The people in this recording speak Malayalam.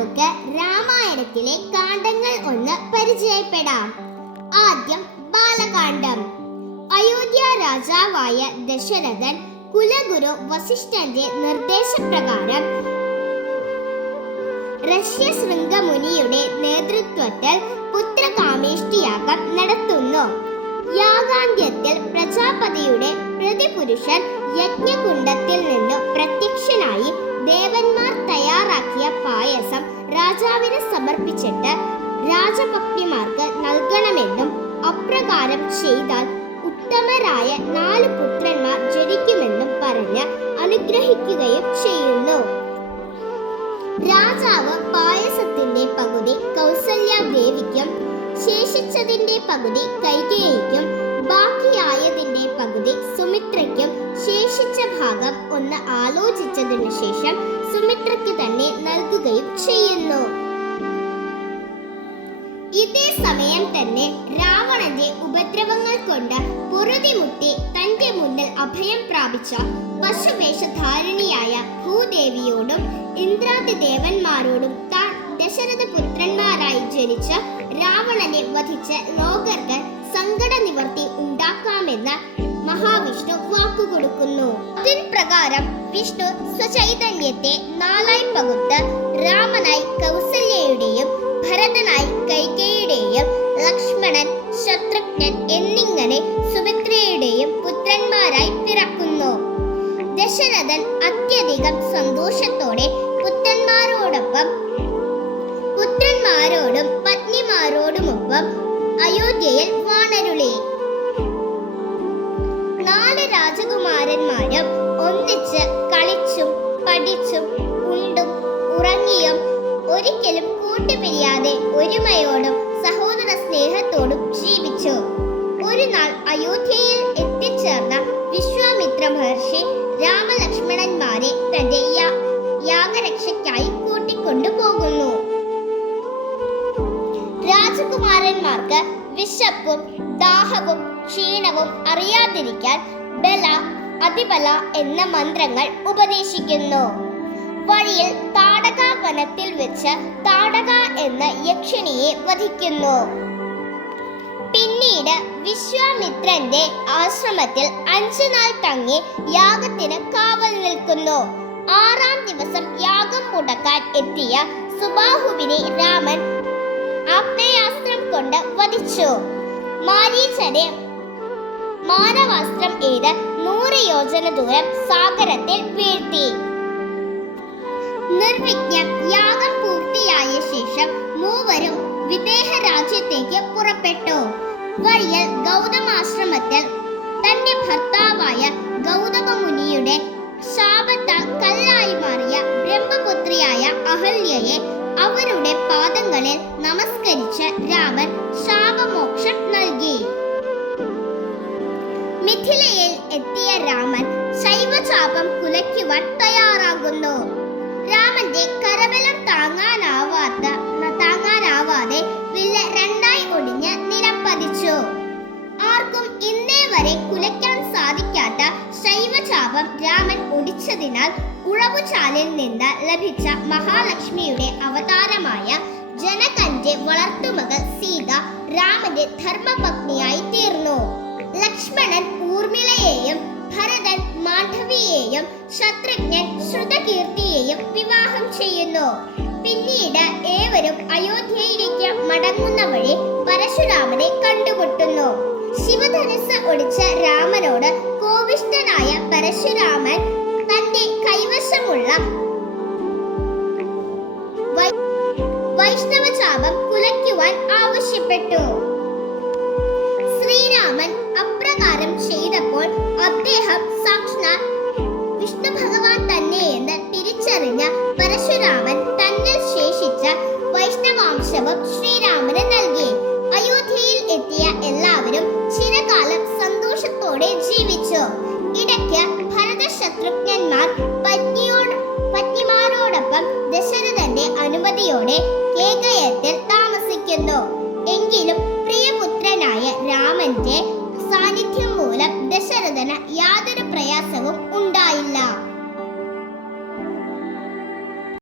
നമുക്ക് രാമായണത്തിലെ കാണ്ഡങ്ങൾ ഒന്ന് പരിചയപ്പെടാം. ആദ്യം ബാലകാണ്ഡം. അയോധ്യ രാജാവായ ദശരഥൻ കുലഗുരു വസിഷ്ഠന്റെ നിർദ്ദേശപ്രകാരം ഋഷ്യശൃംഗമുനിയുടെ നേതൃത്വത്തിൽ പുത്രകാമേഷ്ടിയാഗം നടത്തുന്നു. യാഗാന്ത്യത്തിൽ പ്രജാപതിയുടെ പ്രതിപുരുഷൻ യജ്ഞകുണ്ഡത്തിൽ നിന്ന് പ്രത്യക്ഷനായി ദേവന്മാർ തയ്യാറാക്കിയ പായസം രാജാവിന് സമർപ്പിച്ചിട്ട് രാജപത്നിമാർക്ക് നൽകണമെന്നും അപ്രകാരം ചെയ്താൽ ഉത്തമരായ 4 പുത്രന്മാർ ജനിക്കുമെന്നും പറഞ്ഞ് അനുഗ്രഹിക്കുകയും ചെയ്യുന്നു. രാജാവ് പായസത്തിന്റെ പകുതി കൗസല്യാദേവിക്കും ശേഷിച്ചതിന്റെ പകുതി കൈകേയിക്കും ബാക്കിയായതിന്റെ പകുതി സുമിത്രയ്ക്കും ശേഷിച്ച ഭാഗം ഒന്ന് ആലോചിച്ചതിനു ശേഷം സുമിത്രയ്ക്ക് തന്നെ നൽകുകയും ചെയ്യുന്നു. ഇതേ സമയം തന്നെ രാവണന്റെ ഉപദ്രവങ്ങൾ കൊണ്ട് പൊറുതിമുട്ടി തന്റെ മുന്നിൽ അഭയം പ്രാപിച്ച പശുവേഷധാരിണിയായ ഭൂദേവിയോടും ഇന്ദ്രാദി ദേവന്മാരോടും താൻ ദശരഥ പുത്രന്മാരായി ജനിച്ച രാവണനെ വധിച്ച് ലോകർക്ക് സങ്കട നിവർത്തി ഉണ്ടാക്കാമെന്ന് മഹാവിഷ്ണു വാക്കുകൊടുക്കുന്നു. അതിൻ പ്രകാരം വിഷ്ണു സ്വചൈതന്യത്തെ 4 പകുത്ത് രാമനായി കൗസല്യയുടെയും ഭരതനായി കൈകേയിയുടെയും ലക്ഷ്മണൻ ശത്രുഘ്നൻ എന്നിങ്ങനെ സുമിത്രയുടെയും പുത്രന്മാരായി പിറക്കുന്നു. ദശരഥൻ അത്യധികം സന്തോഷത്തോടെ പുത്രന്മാരോടും പത്നിമാരോടുമൊപ്പം അയോധ്യയിൽ വാണരുളി. 4 രാജകുമാരന്മാരും ഒന്നിച്ച് കളിച്ചും പഠിച്ചും ഉണ്ടും ഉറങ്ങിയും ഒരിക്കലും കൂട്ടുപിരിയാതെ ഒരുമയോടും സഹോദര സ്നേഹത്തോടും ജീവിച്ചു. ഒരു നാൾ അയോധ്യയിൽ എത്തിച്ചേർന്ന വിശ്വാമിത്ര മഹർഷി രാമലക്ഷ്മണന്മാരെ തന്റെ യാഗരക്ഷയ്ക്കായി കൂട്ടിക്കൊണ്ടുപോകുന്നു. രാജകുമാരന്മാർക്ക് വിശപ്പും ദാഹവും ക്ഷീണവും അറിയാതിരിക്കാൻ ബല അതിബല എന്ന മന്ത്രങ്ങൾ ഉപദേശിക്കുന്നു. വഴിയിൽ താടക വനത്തിൽ വെച്ച് താടക എന്ന യക്ഷിണിയെ വധിക്കുന്നു. പിന്നീട് വിശ്വാമിത്രന്റെ ആശ്രമത്തിൽ 5 നാൾ തങ്ങി യാഗത്തിന് കാവൽ നിൽക്കുന്നു. 6-ാം ദിവസം യാഗം മുടക്കാൻ എത്തിയ സുബാഹുവിനെ രാമൻ ആഗ്നേയാസ്ത്രം കൊണ്ട് വധിച്ചു. മാരീചനെ മാനവാസ്ത്രം എയ്ത് 100 യോജന ദൂരം സാഗരത്തിൽ വീഴ്ത്തി. നിർവിഘ്നം യാഗം പൂർത്തിയായ ശേഷം മൂവരും വിദേഹ രാജ്യത്തേക്ക് പുറപ്പെട്ടു. വഴിയിൽ ഗൗതമാശ്രമത്തിൽ തന്റെ ഭർത്താവായ ഗൗതമ മുനിയുടെ ശാപത്താൽ കല്ലായി മാറിയ ബ്രഹ്മപുത്രിയായ അഹല്യയെ അവരുടെ പാദങ്ങളിൽ നമസ്കരിച്ച് രാമൻ ശാപമോക്ഷം നൽകി. മിഥിലയിൽ എത്തിയ രാമൻ ശൈവചാപം കുലയ്ക്കുവാൻ തയ്യാറാകുന്നു. രാമന്റെ കരബലം താങ്ങാനാവാതെ വില്ല് 2ആയി ഒടിഞ്ഞ് നിലംപതിച്ചു. ആർക്കും ഇന്നേ വരെ കുലയ്ക്കാൻ സാധിക്കാത്ത ശൈവചാപം രാമൻ ഒടിച്ചതിനാൽ ഉഴവുചാലിൽ നിന്ന് ലഭിച്ച മഹാലക്ഷ്മിയുടെ അവതാരമായ ജനകന്റെ വളർത്തുമകൾ സീത രാമന്റെ ധർമ്മപത്നിയായി തീർന്നു. ലക്ഷ്മണൻ ഊർമിളയെയും ഭരതൻ മാധവിയെയും ശത്രുഘ്നൻ ശ്രുതകീർത്തിയെയും വിവാഹം ചെയ്യുന്നു. പിന്നീട് ഏവരും അയോധ്യയിലേക്ക് മടങ്ങുന്ന വഴി പരശുരാമനെ കണ്ടുമുട്ടുന്നു. ശിവധനുസ് ഒടിച്ച രാമനോട് കോപിഷ്ഠനായ പരശുരാമൻ തന്റെ കൈവശമുള്ള വൈഷ്ണവചാപം കുലയ്ക്കുവാൻ ആവശ്യപ്പെട്ടു. ശ്രീരാമൻ അപ്രകാരം ചെയ്തപ്പോൾ അദ്ദേഹം സാക്ഷാൽ വിഷ്ണു ഭഗവാൻ തന്നെയെന്ന് തിരിച്ചറിഞ്ഞ പരശുരാമൻ തന്നിൽ ശേഷിച്ച വൈഷ്ണവാംശവും ശ്രീരാമന് നൽകി. അയോധ്യയിൽ എത്തിയ എല്ലാവരും ചിരകാലം സന്തോഷത്തോടെ ജീവിച്ചു. ഇടയ്ക്ക് ഭരത ശത്രുഘ്നന്മാർ പത്നിമാരോടൊപ്പം ദശരഥന്റെ അനുമതിയോടെ കേകയത്തിൽ താമസിക്കുന്നു. എങ്കിലും പ്രിയപുത്രനായ രാമന്റെ സാന്നിധ്യം മൂലം ദശരഥന് യാതൊരു പ്രയാസവും ഉണ്ടായില്ല.